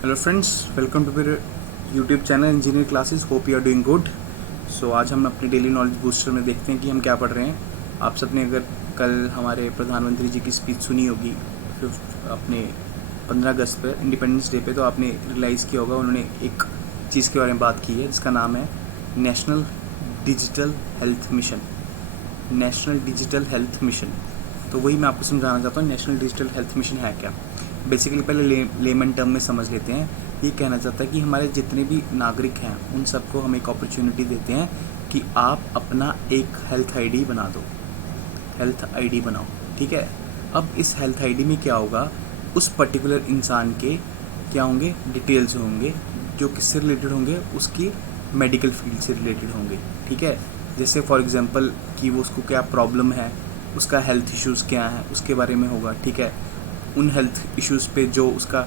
Hello friends, welcome to मेरे YouTube channel engineer classes. Hope you are doing good. So आज हम अपने daily knowledge booster में देखते हैं कि हम क्या पढ़ रहे हैं। आप सबने अगर कल हमारे प्रधानमंत्री जी की स्पीच सुनी होगी अपने 15 अगस्त पर, इंडिपेंडेंस डे पे, तो आपने रियलाइज़ किया होगा उन्होंने एक चीज़ के बारे में बात की है जिसका नाम है national digital health mission. National digital health mission, तो वही मैं आपको समझाना चाहता हूँ नेशनल डिजिटल हेल्थ मिशन है क्या। बेसिकली पहले लेमन टर्म में समझ लेते हैं। ये कहना चाहता है कि हमारे जितने भी नागरिक हैं उन सबको हम एक अपॉर्चुनिटी देते हैं कि आप अपना एक हेल्थ आईडी बना दो, हेल्थ आईडी बनाओ। ठीक है, अब इस हेल्थ आईडी में क्या होगा, उस पर्टिकुलर इंसान के क्या होंगे, डिटेल्स होंगे जो किससे रिलेटेड होंगे, उसकी मेडिकल फील्ड से रिलेटेड होंगे। ठीक है, जैसे फॉर एग्जांपल कि वो उसको क्या प्रॉब्लम है, उसका हेल्थ इश्यूज़ क्या है, उसके बारे में होगा। ठीक है, उन हेल्थ इश्यूज़ पे जो उसका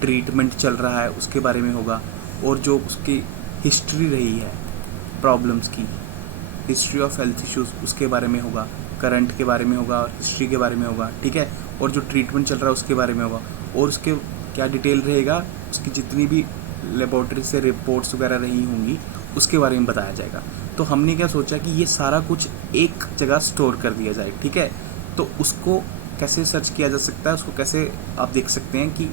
ट्रीटमेंट चल रहा है उसके बारे में होगा, और जो उसकी हिस्ट्री रही है प्रॉब्लम्स की, हिस्ट्री ऑफ हेल्थ इश्यूज़ उसके बारे में होगा, करंट के बारे में होगा, हिस्ट्री के बारे में होगा। ठीक है, और जो ट्रीटमेंट चल रहा है उसके बारे में होगा, और उसके क्या डिटेल रहेगा, उसकी जितनी भी लेबॉर्ट्री से रिपोर्ट्स वगैरह रही होंगी उसके बारे में बताया जाएगा। तो हमने क्या सोचा कि ये सारा कुछ एक जगह स्टोर कर दिया जाए। ठीक है, तो उसको कैसे सर्च किया जा सकता है, उसको कैसे आप देख सकते हैं कि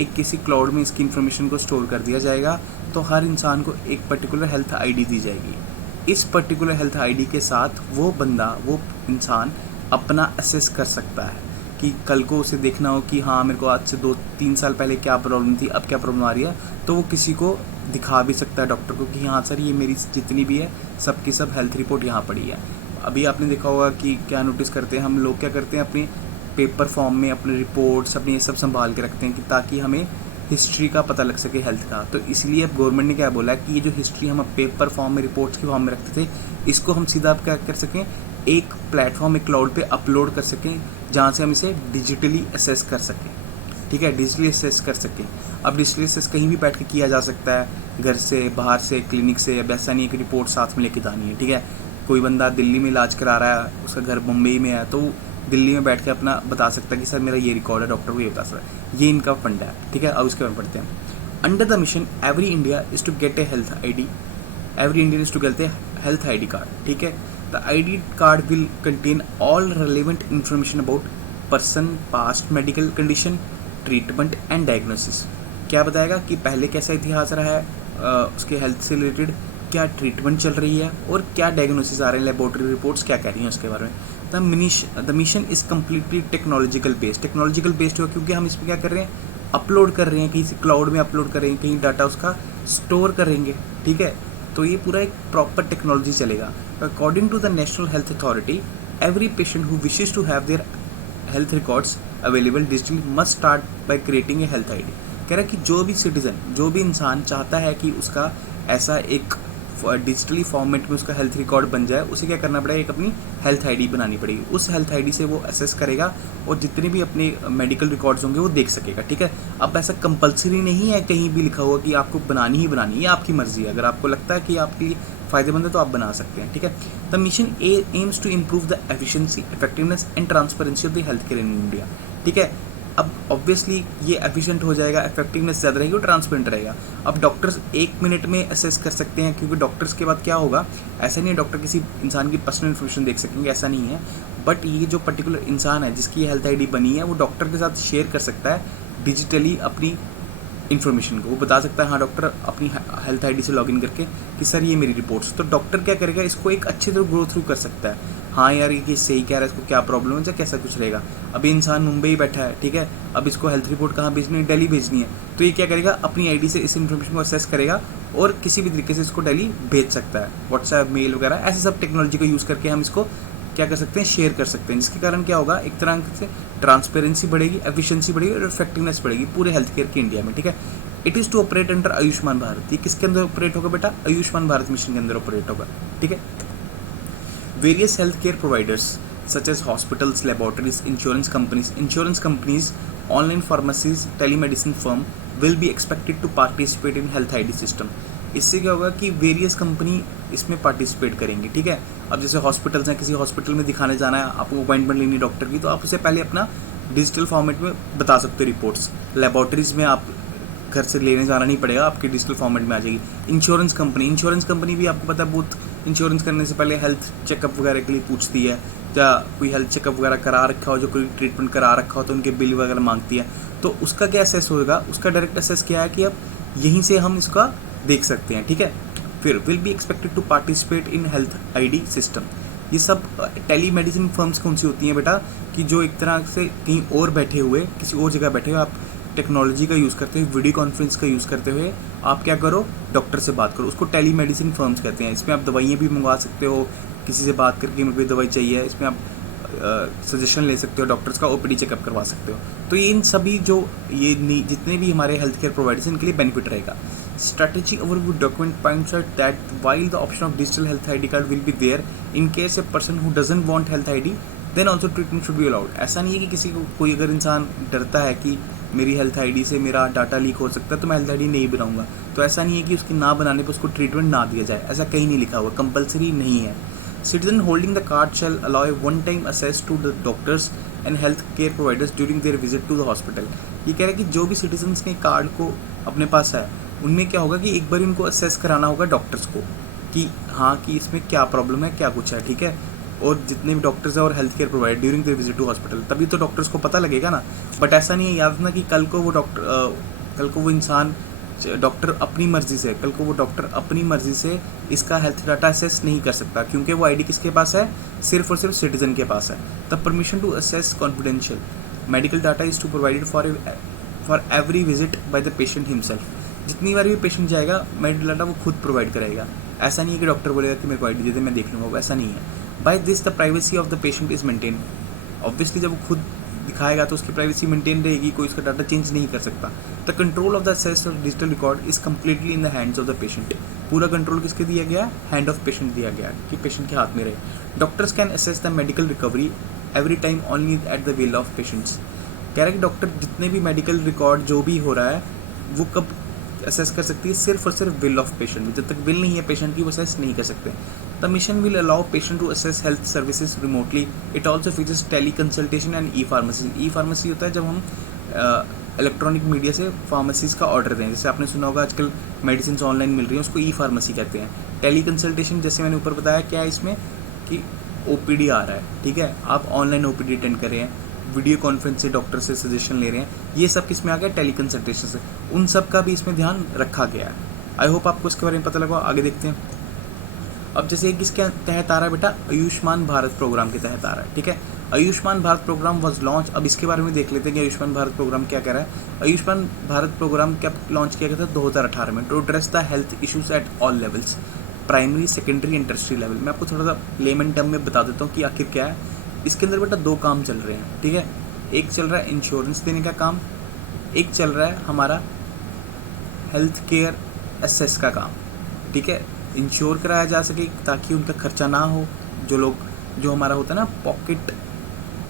एक किसी क्लाउड में इसकी इन्फॉर्मेशन को स्टोर कर दिया जाएगा। तो हर इंसान को एक पर्टिकुलर हेल्थ आईडी दी जाएगी। इस पर्टिकुलर हेल्थ आईडी के साथ वो बंदा, वो इंसान अपना असेस कर सकता है कि कल को उसे देखना हो कि हाँ मेरे को आज से 2-3 साल पहले क्या प्रॉब्लम थी, अब क्या प्रॉब्लम आ रही है, तो वो किसी को दिखा भी सकता है, डॉक्टर को, कि हाँ सर ये मेरी जितनी भी है सब की सब हेल्थ रिपोर्ट यहाँ पड़ी है। अभी आपने देखा होगा कि क्या नोटिस करते हैं हम लोग, क्या करते हैं अपने पेपर फॉर्म में अपने रिपोर्ट्स अपने ये सब संभाल के रखते हैं कि ताकि हमें हिस्ट्री का पता लग सके हेल्थ का। तो इसलिए अब गवर्नमेंट ने क्या बोला कि ये जो हिस्ट्री हम पेपर फॉर्म में रिपोर्ट्स के फॉर्म में रखते थे, इसको हम सीधा आप क्या कर सकें, एक प्लेटफॉर्म, एक क्लाउड पे अपलोड कर सकें जहाँ से हम इसे डिजिटली असेस कर सकें। ठीक है, डिजिटली असेस कर सकें। अब डिजिटली असेस कहीं भी बैठ के किया जा सकता है, घर से, बाहर से, क्लिनिक से। अब ऐसा नहीं है कि रिपोर्ट साथ में लेके जानी है। ठीक है, कोई बंदा दिल्ली में इलाज करा रहा है, उसका घर मुंबई में है, तो दिल्ली में बैठ के अपना बता सकता है कि सर मेरा ये रिकॉर्ड है, डॉक्टर को ये बता सकता है। ये इनका फंड है। ठीक है, अब उसके बारे में पढ़ते हैं। Under the mission every India is to get a health ID, every Indian is to get a health ID card. ठीक है, the ID card will contain all relevant information about person, past medical condition, treatment and diagnosis. क्या बताएगा कि पहले कैसा इतिहास रहा है, उसके हेल्थ से रिलेटेड क्या ट्रीटमेंट चल रही है, और क्या डायग्नोसिस आ रहे हैं, लेबोरेटरी रिपोर्ट्स क्या कह रही हैं उसके बारे में। The mission is completely technological based. Technological based हो क्योंकि हम इसमें क्या कर रहे हैं, अपलोड कर रहे हैं, कहीं क्लाउड में अपलोड कर रहे हैं, कहीं डाटा उसका स्टोर करेंगे। ठीक है, तो ये पूरा एक प्रॉपर टेक्नोलॉजी चलेगा। According to the national health authority, every patient who wishes to have their health records available digitally must start by creating a health ID. कह रहा है कि जो भी सिटीजन, जो भी इंसान चाहता है कि उसका ऐसा एक डिजिटली फॉर्मेट में उसका हेल्थ रिकॉर्ड बन जाए, उसे क्या करना पड़ेगा, एक अपनी हेल्थ आईडी बनानी पड़ेगी। उस हेल्थ आईडी से वो असेस करेगा और जितने भी अपने मेडिकल रिकॉर्ड्स होंगे वो देख सकेगा। ठीक है, अब ऐसा कंपलसरी नहीं है कहीं भी लिखा हुआ कि आपको बनानी ही बनानी है, आपकी मर्जी है। अगर आपको लगता है कि आपके लिए फ़ायदेमंद है तो आप बना सकते हैं। ठीक है, the mission aims to improve the efficiency, effectiveness and transparency of the health care in India. ठीक है, अब ऑब्वियसली ये एफिशिएंट हो जाएगा, इफेक्टिवनेस ज़्यादा रहेगी और ट्रांसपेरेंट रहेगा। अब डॉक्टर्स 1 मिनट में असेस कर सकते हैं, क्योंकि डॉक्टर्स के बाद क्या होगा, ऐसा नहीं है डॉक्टर किसी इंसान की पर्सनल इन्फॉर्मेशन देख सकेंगे, ऐसा नहीं है। बट ये जो पर्टिकुलर इंसान है जिसकी हेल्थ आईडी बनी है, वो डॉक्टर के साथ शेयर कर सकता है डिजिटली अपनी इन्फॉर्मेशन को। वो बता सकता है हाँ डॉक्टर, अपनी हेल्थ आईडी से लॉगिन करके कि सर ये मेरी रिपोर्ट्स। तो डॉक्टर क्या करेगा, इसको एक अच्छी तरह ग्रो थ्रू कर सकता है, हाँ यार ये सही कह रहा है, इसको क्या प्रॉब्लम है या कैसा कुछ रहेगा। अभी इंसान मुंबई बैठा है, ठीक है, अब इसको हेल्थ रिपोर्ट कहाँ भेजनी है, दिल्ली भेजनी है, तो ये क्या करेगा, अपनी आईडी से इस इन्फॉर्मेशन को असेस करेगा और किसी भी तरीके से इसको दिल्ली भेज सकता है, व्हाट्सएप, मेल वगैरह, ऐसे सब टेक्नोलॉजी को यूज़ करके हम इसको क्या कर सकते हैं, शेयर कर सकते हैं। जिसके कारण क्या होगा, एक तरह से ट्रांसपेरेंसी बढ़ेगी, एफिशिएंसी बढ़ेगी और इफेक्टिवनेस बढ़ेगी पूरे हेल्थ केयर की इंडिया में। ठीक है, it is to operate under Ayushman Bharat. ये किसके अंदर ऑपरेट होगा बेटा, आयुष्मान भारत मिशन के अंदर ऑपरेट होगा। ठीक है, various health care providers such as hospitals, laboratories, insurance companies, online pharmacies, telemedicine firm will be expected to participate in health ID system. इससे क्या होगा कि वेरियस कंपनी इसमें पार्टिसिपेट करेंगी। ठीक है, अब जैसे हॉस्पिटल्स हैं, किसी हॉस्पिटल में दिखाने जाना है, आपको अपॉइंटमेंट लेनी है डॉक्टर की, तो आप उसे पहले अपना डिजिटल फॉर्मेट में बता सकते हो रिपोर्ट्स। लेबोरेटरीज में आप घर से लेने जाना नहीं पड़ेगा, आपकी डिजिटल फॉर्मेट में आ जाएगी। इंश्योरेंस कंपनी भी आपको पता है बहुत इंश्योरेंस करने से पहले हेल्थ चेकअप वगैरह के लिए पूछती है, या कोई हेल्थ चेकअप वगैरह करा रखा हो, जो कोई ट्रीटमेंट करा रखा हो तो उनके बिल वगैरह मांगती है। तो उसका क्या असेस होगा, उसका डायरेक्ट असेस क्या है कि अब यहीं से हम इसका देख सकते हैं, ठीक है। फिर will be expected to participate in health ID system. ये सब टेली मेडिसिन फर्म्स कौन सी होती हैं बेटा, कि जो एक तरह से कहीं और बैठे हुए, किसी और जगह बैठे हुए, आप टेक्नोलॉजी का यूज़ करते हुए, वीडियो कॉन्फ्रेंस का यूज़ करते हुए आप क्या करो, डॉक्टर से बात करो। उसको टेली मेडिसिन फर्म्स कहते हैं। इसमें आप दवाइयाँ भी मंगवा सकते हो, किसी से बात करके मेरे को दवाई चाहिए, इसमें आप सजेशन ले सकते हो, डॉक्टर्स का ओपीडी चेकअप करवा सकते हो। तो ये इन सभी जो ये जितने भी हमारे हेल्थ केयर प्रोवाइडर्स इनके लिए बेनिफिट रहेगा। Strategy overview document points out that while the option of digital health ID card will be there in case a person who doesn't want health ID, then also treatment should be allowed। ऐसा नहीं है कि किसी को, कोई अगर इंसान डरता है कि मेरी हेल्थ आईडी से मेरा डाटा लीक हो सकता है तो मैं हेल्थ आईडी नहीं बनाऊंगा, तो ऐसा नहीं है कि उसकी ना बनाने पर उसको ट्रीटमेंट ना दिया जाए, ऐसा कहीं नहीं लिखा हुआ, कंपलसरी नहीं है। Citizen holding the card shall allow a one-time access to the doctors and health care providers during their visit to the hospital। ये कह रहा है कि जो भी सिटीजन्स ने कार्ड को अपने पास है, उनमें क्या होगा कि एक बार उनको असेस कराना होगा डॉक्टर्स को कि हाँ कि इसमें क्या प्रॉब्लम है, क्या कुछ है, ठीक है। और जितने भी डॉक्टर्स हैं और health care provider during their visit to hospital, तभी तो डॉक्टर्स को पता लगेगा ना। बट ऐसा नहीं है, याद रखना कि कल को वो इंसान डॉक्टर अपनी मर्जी से इसका हेल्थ डाटा असेस नहीं कर सकता, क्योंकि वो आईडी किसके पास है, सिर्फ और सिर्फ सिटीजन के पास है। The permission to access confidential medical data is to provided for every visit by the patient himself. जितनी बार भी पेशेंट जाएगा मेडिकल डाटा वो खुद प्रोवाइड करेगा। ऐसा नहीं है कि डॉक्टर बोलेगा कि मेरे को आईडी दे दे मैं देख लूँगा, ऐसा नहीं है। By this the privacy of the patient is maintain. Obviously जब वो खुद दिखाएगा तो उसकी प्राइवेसी मेंटेन रहेगी, कोई उसका डाटा चेंज नहीं कर सकता। The control of the access of digital record is completely in the hands of the patient. पूरा कंट्रोल किसके दिया गया, हैंड ऑफ पेशेंट दिया गया, कि पेशेंट के हाथ में रहे। Doctors can assess the medical recovery every time only at the will of patients. कह रहा है कि डॉक्टर जितने भी मेडिकल रिकॉर्ड जो भी हो रहा है वो कब असेस कर सकती है, सिर्फ और सिर्फ विल ऑफ पेशेंट। जब तक विल नहीं है पेशेंट की वो असेस नहीं कर सकते। The mission will allow patient to access health services remotely. It also features tele consultation and e pharmacy. E pharmacy होता है जब हम इलेक्ट्रॉनिक मीडिया से फार्मेसीज का ऑर्डर दें, जैसे आपने सुना होगा आजकल मेडिसिन ऑनलाइन मिल रही हैं, उसको ई फार्मेसी कहते हैं। टेली कंसल्टेशन जैसे मैंने ऊपर बताया क्या है इसमें, कि ओपीडी आ रहा है, ठीक है, आप ऑनलाइन ओपीडी अटेंड कर रहे हैं, वीडियो कॉन्फ्रेंस से डॉक्टर से सजेशन ले रहे हैं, ये सब किस में आ गया, टेली कंसल्टेशन से। उन सब का भी इसमें ध्यान रखा गया है। आई होप आपको इसके बारे में पता लगा। आगे देखते हैं। अब जैसे किसके तहत आ रहा है बेटा, आयुष्मान भारत प्रोग्राम के तहत आ रहा है, ठीक है। Ayushman Bharat program was launch. अब इसके बारे में देख लेते हैं कि आयुष्मान भारत प्रोग्राम क्या कह रहा है। आयुष्मान भारत प्रोग्राम क्या लॉन्च किया गया था 2018 में, to address the health issues at all levels, primary, secondary and tertiary level. मैं आपको थोड़ा सा लेमन टर्म में बता देता हूँ कि आखिर क्या है। इसके अंदर बेटा दो काम चल रहे हैं, ठीक है। एक चल रहा है इंश्योरेंस देने का काम, एक चल रहा है हमारा हेल्थ केयर एसेस का काम, ठीक है। इंश्योर कराया जा सके ताकि उनका खर्चा ना हो, जो हमारा होता है ना पॉकेट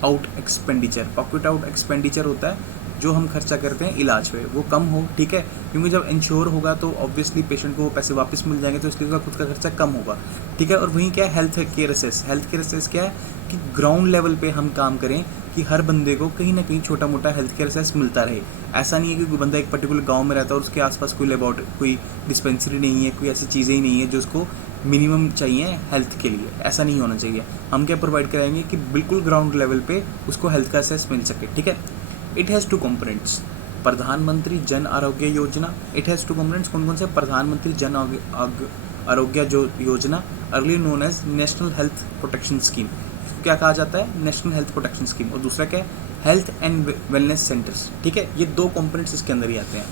आउट एक्सपेंडिचर होता है जो हम खर्चा करते हैं इलाज पे, वो कम हो, ठीक है। क्योंकि जब इंश्योर होगा तो ऑब्वियसली पेशेंट को वो पैसे वापस मिल जाएंगे, तो इसलिए उसका खुद का खर्चा कम होगा, ठीक है। और वहीं क्या है, हेल्थ केयर असेस क्या है कि ग्राउंड लेवल पे हम काम करें कि हर बंदे को कहीं ना कहीं छोटा मोटा हेल्थ केयर असेस मिलता रहे। ऐसा नहीं है कि कोई बंदा एक पर्टिकुलर गाँव में रहता है और उसके आसपास कोई डिस्पेंसरी नहीं है, कोई ऐसी चीज़ें ही नहीं है जो उसको मिनिमम चाहिए हेल्थ के लिए, ऐसा नहीं होना चाहिए। हम क्या प्रोवाइड कराएंगे कि बिल्कुल ग्राउंड लेवल पे उसको हेल्थ का असेस मिल सके, ठीक है। इट हैज़ 2 कंपोनेंट्स, प्रधानमंत्री Jan Arogya Yojana. It has 2 components, कौन कौन से, प्रधानमंत्री जन आरोग्य जो Yojana, early known as national health protection scheme, क्या कहा जाता है, नेशनल हेल्थ प्रोटेक्शन स्कीम। और दूसरा क्या है, हेल्थ एंड वेलनेस सेंटर्स, ठीक है। ये 2 कंपोनेंट्स इसके अंदर ही आते हैं।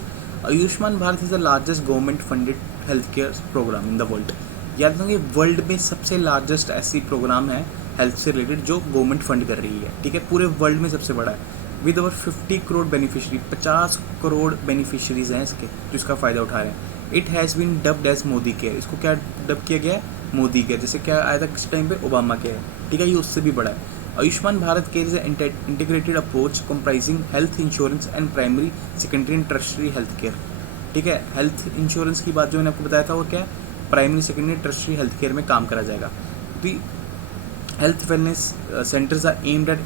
Ayushman Bharat is the largest government funded health care program in the world. याद रखेंगे वर्ल्ड में सबसे लार्जेस्ट ऐसी प्रोग्राम है हेल्थ से रिलेटेड जो गवर्नमेंट फंड कर रही है, ठीक है, पूरे वर्ल्ड में सबसे बड़ा है। With over 50 crore beneficiary, 50 crore beneficiaries हैं इसके जो इसका फ़ायदा उठा रहे हैं। It has been dubbed as Modi care. इसको क्या डब किया गया है, मोदी केयर। जैसे क्या आया था किस टाइम पे, ओबामा केयर, ठीक है, ये उससे भी बड़ा है। Ayushman Bharat care is integrated approach comprising health insurance and primary, secondary and tertiary health care, ठीक है। हेल्थ इंश्योरेंस की बात जो मैंने आपको बताया था वो क्या है, primary, secondary, tertiary health care में काम करा जाएगा। The health wellness centres are aimed at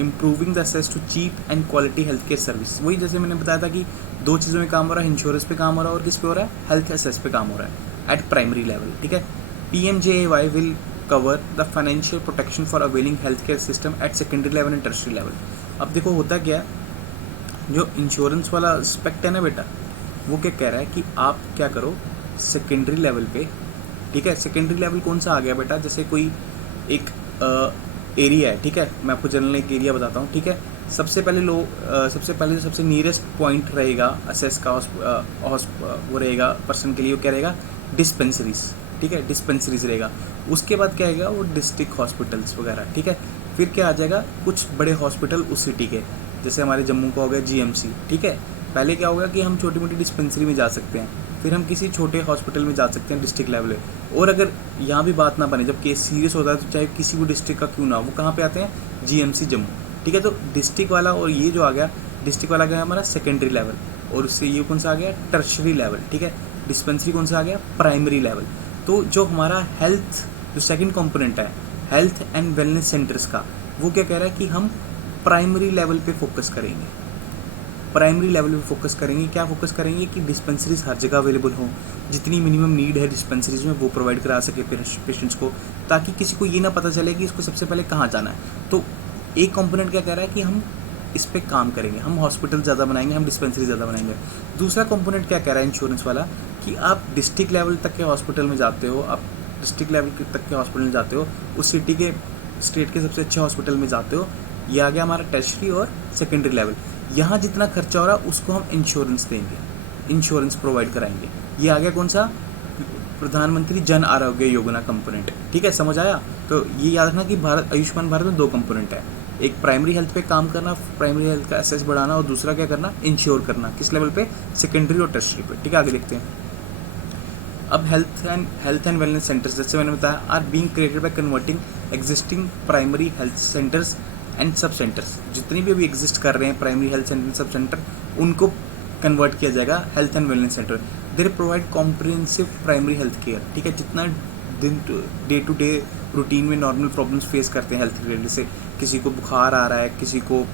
improving the access to cheap and quality health care service. वही जैसे मैंने बताया था कि दो चीज़ों में काम हो रहा है, इंश्योरेंस पे काम हो रहा है और किस पे हो रहा है, हेल्थ एक्सेस पे काम हो रहा है एट प्राइमरी लेवल। ठीक है, PMJAY will cover the financial protection for availing health care system eight secondary level and tertiary level. अब देखो होता क्या है, जो इंश्योरेंस वाला एस्पेक्ट है ना बेटा, वो क्या कह रहा है कि आप क्या करो सेकेंडरी लेवल पे। ठीक है, सेकेंडरी लेवल कौन सा आ गया बेटा, जैसे कोई एक एरिया है। ठीक है, मैं आपको जनरल एक एरिया बताता हूँ। ठीक है, सबसे पहले सबसे नियरेस्ट पॉइंट रहेगा असेस का वो रहेगा पर्सन के लिए, वो क्या रहेगा, डिस्पेंसरीज। ठीक है, डिस्पेंसरीज रहेगा। उसके बाद क्या आएगा, वो डिस्ट्रिक्ट हॉस्पिटल्स वगैरह। ठीक है, फिर क्या आ जाएगा, कुछ बड़े हॉस्पिटल उस सिटी के, जैसे हमारे जम्मू का हो गया GMC। ठीक है, पहले क्या होगा कि हम छोटी मोटी डिस्पेंसरी में जा सकते हैं, फिर हम किसी छोटे हॉस्पिटल में जा सकते हैं डिस्ट्रिक्ट लेवल पे। और अगर यहाँ भी बात ना बने, जब केस सीरियस होता है तो चाहे किसी भी डिस्ट्रिक्ट का क्यों ना हो, वो कहाँ पे आते हैं, GMC जम्मू। ठीक है, तो डिस्ट्रिक्ट वाला और ये जो आ गया, डिस्ट्रिक्ट वाला गया हमारा सेकेंडरी लेवल, और उससे ये कौन सा आ गया, टर्शरी लेवल। ठीक है, डिस्पेंसरी कौन सा आ गया, प्राइमरी लेवल। तो जो हमारा हेल्थ जो सेकेंड कॉम्पोनेंट है हेल्थ एंड वेलनेस सेंटर्स का, वो क्या कह रहा है कि हम प्राइमरी लेवल पे फोकस करेंगे। प्राइमरी लेवल पे फोकस करेंगे, क्या फोकस करेंगे कि डिस्पेंसरीज हर जगह अवेलेबल हों, जितनी मिनिमम नीड है डिस्पेंसरीज में वो प्रोवाइड करा सके पेशेंट्स को, ताकि किसी को ये ना पता चले कि इसको सबसे पहले कहाँ जाना है। तो एक कंपोनेंट क्या कह रहा है कि हम इस पर काम करेंगे, हम हॉस्पिटल ज़्यादा बनाएंगे, हम डिस्पेंसरी ज़्यादा बनाएंगे। दूसरा कंपोनेंट क्या कह रहा है इंश्योरेंस वाला, कि आप डिस्ट्रिक्ट लेवल तक के हॉस्पिटल में जाते हो, आप डिस्ट्रिक्ट लेवल तक के हॉस्पिटल में जाते हो, उस सिटी के स्टेट के सबसे अच्छे हॉस्पिटल में जाते हो। ये आ गया हमारा टर्शरी और सेकेंडरी लेवल। यहाँ जितना खर्चा हो रहा है उसको हम इंश्योरेंस देंगे, इंश्योरेंस प्रोवाइड कराएंगे। ये आ गया कौन सा, प्रधानमंत्री जन आरोग्य योजना कंपोनेंट। ठीक है, समझ आया। तो ये याद रखना कि आयुष्मान भारत में दो कंपोनेंट है, एक प्राइमरी हेल्थ पे काम करना, प्राइमरी हेल्थ का एक्सेस बढ़ाना, और दूसरा क्या करना, इंश्योर करना। किस लेवल पे, सेकेंडरी और टर्शरी पे। ठीक है, आगे देखते हैं। अब हेल्थ एंड वेलनेस सेंटर्स, जैसे मैंने बताया, are being created by converting existing primary health centres and sub centres. जितनी भी अभी एग्जिस्ट कर रहे हैं primary health centre sub centre, उनको कन्वर्ट किया जाएगा health and wellness centre. They provide comprehensive primary health care. ठीक है, जितना डे टू डे रूटीन में नॉर्मल प्रॉब्लम्स फेस करते हैं हेल्थ रिलेटेड, जैसे किसी को बुखार आ रहा है, किसी को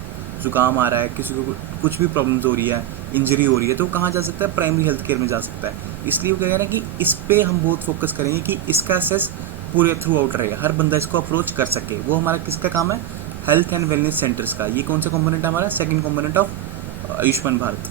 जुकाम आ रहा है, किसी को कुछ भी प्रॉब्लम्स हो रही है, इंजरी हो रही है, तो कहाँ जा सकता है, प्राइमरी हेल्थ केयर में जा सकता है। इसलिए वो कह रहे हैं कि इस पर हम बहुत फोकस करेंगे कि इसका एक्सेस पूरे थ्रू आउट रहेगा, हर बंदा इसको अप्रोच कर सके। वो हमारा किसका काम है, हेल्थ एंड वेलनेस सेंटर्स का। ये कौन सा कंपोनेंट है हमारा, second component of Ayushman Bharat.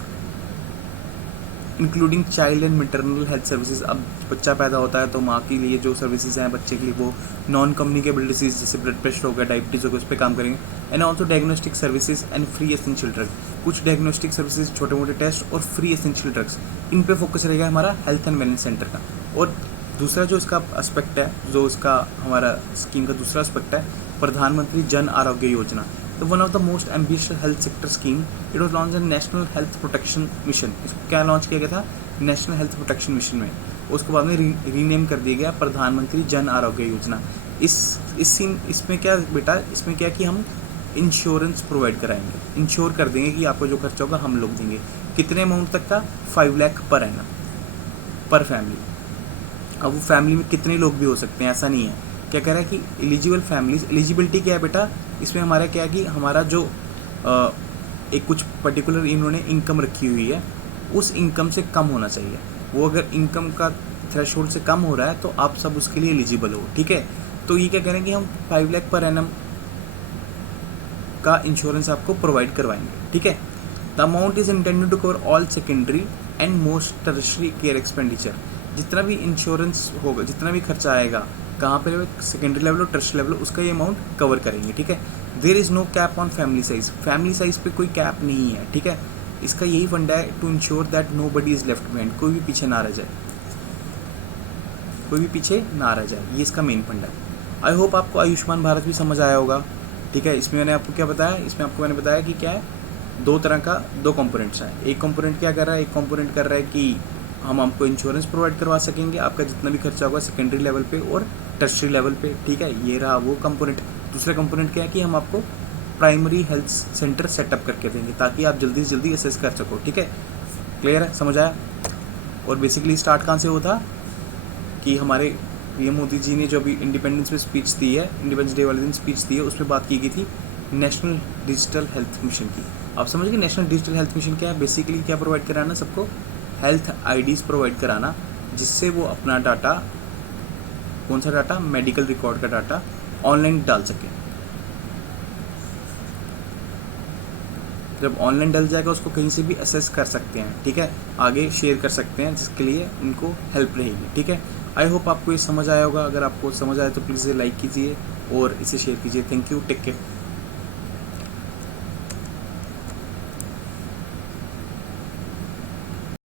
Including child and maternal health services. अब बच्चा पैदा होता है तो माँ के लिए जो सर्विसेज हैं बच्चे के लिए, वो नॉन कम्युनिकेबल डिसीज जैसे ब्लड प्रेशर हो गया, डायबिटीज़ हो गया, उस पर काम करेंगे। And also diagnostic services and free essential drug. कुछ डायग्नोस्टिक सर्विसेज, छोटे मोटे टेस्ट और फ्री एसेंशियल ड्रग्स, इन पे फोकस रहेगा हमारा हेल्थ एंड वेलनेस सेंटर का। और दूसरा जो इसका एस्पेक्ट है, जो इसका हमारा स्कीम का दूसरा एस्पेक्ट है, प्रधानमंत्री जन आरोग्य योजना। तो one of the most ambitious health sector scheme, it was launch in national health protection mission. इसको क्या लॉन्च किया गया था, नेशनल हेल्थ प्रोटेक्शन मिशन में। उसको बाद में रीनेम कर दिया गया प्रधानमंत्री जन आरोग्य योजना। इसमें क्या बेटा, इसमें क्या कि हम इंश्योरेंस प्रोवाइड कराएंगे, इंश्योर कर देंगे कि आपको जो खर्चा होगा हम लोग देंगे। कितने अमाउंट तक का, 5 लाख पर एनम पर फैमिली। अब वो फैमिली में कितने लोग भी हो सकते हैं, ऐसा नहीं है। क्या कह रहा है कि एलिजिबल फैमिलीज, एलिजिबिलिटी क्या है बेटा, इसमें हमारा क्या है कि हमारा जो एक कुछ पर्टिकुलर इन्होंने इनकम रखी हुई है, उस इनकम से कम होना चाहिए। वो अगर इनकम का थ्रेशोल्ड से कम हो रहा है तो आप सब उसके लिए एलिजिबल हो। ठीक है, तो ये क्या कह रहे हैं कि हम 5 लाख पर एनम का इंश्योरेंस आपको प्रोवाइड करवाएंगे। ठीक है, the amount is intended to cover all secondary and most tertiary care expenditure. जितना भी इंश्योरेंस होगा, जितना भी खर्चा आएगा, कहाँ पे, सेकेंडरी लेवल और टर्शरी लेवल, उसका ये अमाउंट कवर करेंगे। ठीक है, there is no cap on family size. Family size पे कोई कैप नहीं है। ठीक है, इसका यही फंडा है, to ensure that nobody is left behind, कोई भी पीछे ना रह जाए, कोई भी पीछे ना रह जाए, ये इसका मेन फंडा है। आई होप आपको आयुष्मान भारत भी समझ आया होगा। ठीक है, इसमें मैंने आपको क्या बताया, इसमें आपको मैंने बताया कि क्या है, दो तरह का, दो कंपोनेंट्स हैं। एक कंपोनेंट क्या कर रहा है, एक कंपोनेंट कर रहा है कि हम आपको इंश्योरेंस प्रोवाइड करवा सकेंगे, आपका जितना भी खर्चा होगा सेकेंडरी लेवल पे और टर्शरी लेवल पे। ठीक है, ये रहा वो कंपोनेंट। दूसरा कंपोनेंट क्या है कि हम आपको प्राइमरी हेल्थ सेंटर सेटअप करके देंगे ताकि आप जल्दी से जल्दी असेस कर सको। ठीक है, क्लियर है, समझ आया। और बेसिकली स्टार्ट कहाँ से होता कि हमारे पीएम मोदी जी ने जो अभी इंडिपेंडेंस में स्पीच दी है, इंडिपेंडेंस डे वाले दिन स्पीच दी है, उसमें बात की गई थी नेशनल डिजिटल हेल्थ मिशन की। आप समझ गए नेशनल डिजिटल हेल्थ मिशन क्या है? बेसिकली क्या प्रोवाइड कराना सबको? हेल्थ आईडीज़ प्रोवाइड कराना, जिससे वो अपना डाटा, कौन सा डाटा? मेडिकल रिकॉर्ड का डाटा ऑनलाइन डाल सके। जब ऑनलाइन डल जाएगा उसको कहीं से भी असेस कर सकते हैं, ठीक है, आगे शेयर कर सकते हैं, जिसके लिए उनको हेल्प रहेगी, ठीक है। आई होप आपको ये समझ आया होगा। अगर आपको समझ आया तो प्लीज़ लाइक कीजिए और इसे शेयर कीजिए। Thank you, take care.